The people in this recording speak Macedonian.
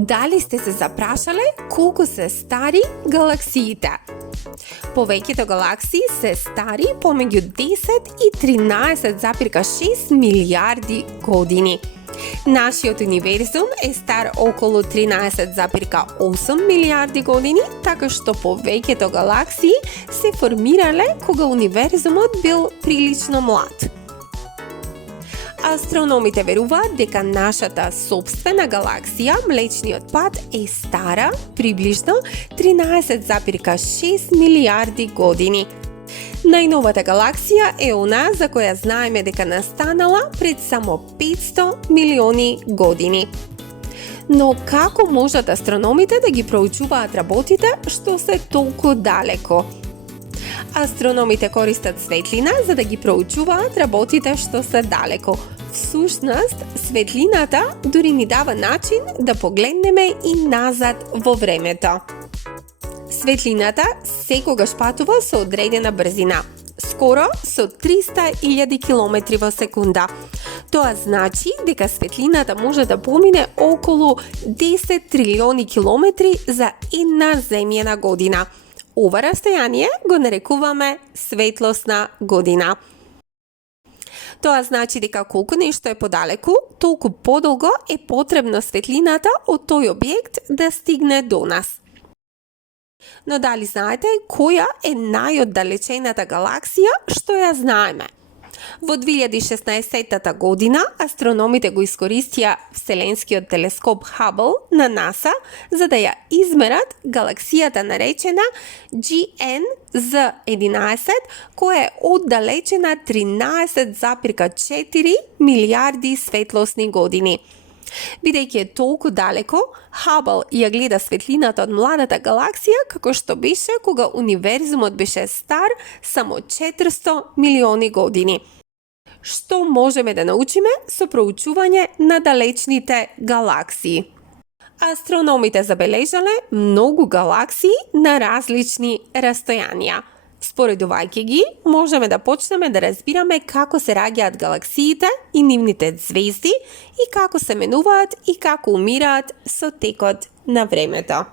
Дали сте се запрашале колку се стари галаксиите? Повеќето галаксии се стари помеѓу 10 и 13,6 милиарди години. Нашиот универзум е стар околу 13,8 милиарди години, така што повеќето галаксии се формирале кога универзумот бил прилично млад. Астрономите веруваат дека нашата собствена галаксија, Млечниот пат, е стара приближно 13,6 милиарди години. Најновата галаксија е она за која знаеме дека настанала пред само 500 милиони години. Но како можат астрономите да ги проучуваат работите што се толку далеко? Астрономите користат светлина за да ги проучуваат работите што се далеко. Всушност, светлината дури ни дава начин да погледнеме и назад во времето. Светлината секогаш патува со одредена брзина, скоро со 300.000 км во секунда. Тоа значи дека светлината може да помине околу 10 трилиони километри за една земјена година. Ова растојание го нарекуваме светлосна година. Тоа значи дека колку нешто е подалеку, толку подолго е потребно светлината од тој објект да стигне до нас. Но дали знаете која е најоддалечената галаксија што ја знаеме? Во 2016 година астрономите го искористија Вселенскиот телескоп Хабл на НАСА за да ја измерат галаксијата наречена GN-Z11, која е оддалечена 13,4 милиарди светлосни години. Бидејќи е толку далеко, Хабл ја гледа светлината од младата галаксија како што беше кога универзумот беше стар само 400 милиони години. Што можеме да научиме со проучување на далечните галаксии? Астрономите забележале многу галаксии на различни растојанија. Споредувајќи ги, можеме да почнеме да разбираме како се раѓаат галаксиите и нивните звезди и како се менуваат и како умираат со текот на времето.